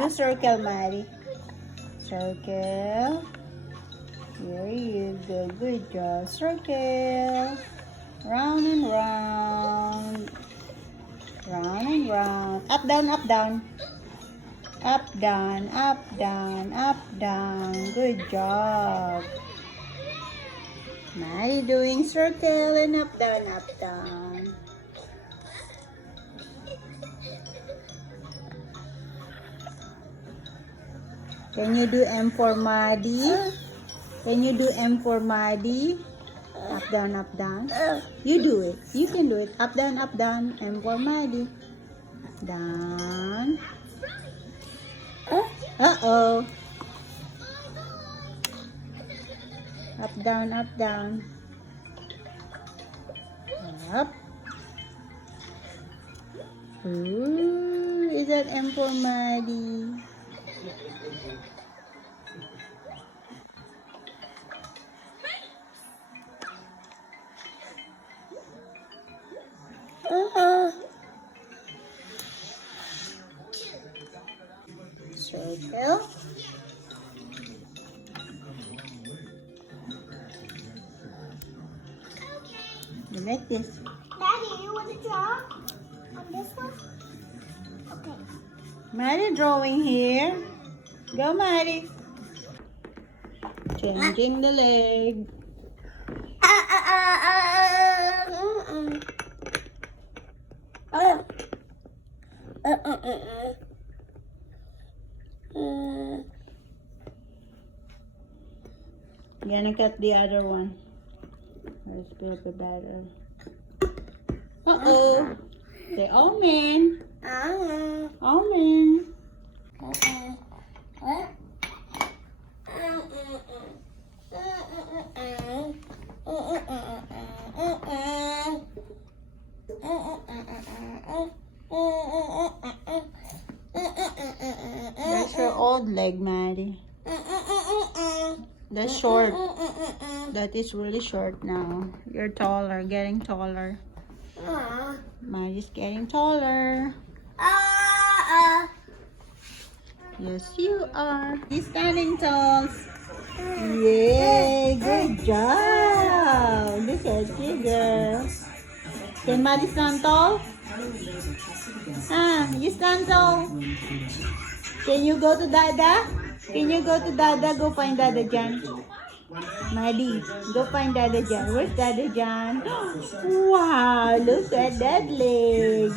Do circle, Mari. Circle. There you go. Good job. Circle. Round and round. Round and round. Up, down, up, down. Up, down, up, down, up, down. Good job. Mari doing circle and up, down, up, down. Can you do M for Maddie? Can you do M for Maddie? Up, down, up, down. You do it. You can do it. Up, down, up, down. M for Maddie. Down. Uh-oh. Up, down, up, down. Up. Ooh, is that M for Maddie? Circle. You like this? Daddy, you want to draw on this one? Okay. Maddie drawing here. Go, Maddie. Changing the leg. Gonna cut the other one. Let's spill the batter. Uh-oh. Say amen. Amen. That's your old leg, Maddie. That's short. That is really short now. You're taller, getting taller. Maddie's getting taller. Yes, you are. He's standing tall. Yay! Good job. Look at you, girl. Can Maddie stand tall? You stand tall. Can you go to Dada? Can you go to Dada? Go find Dada Jan. Maddie, go find Dada Jan. Where's Dada Jan? Wow, look at that leg.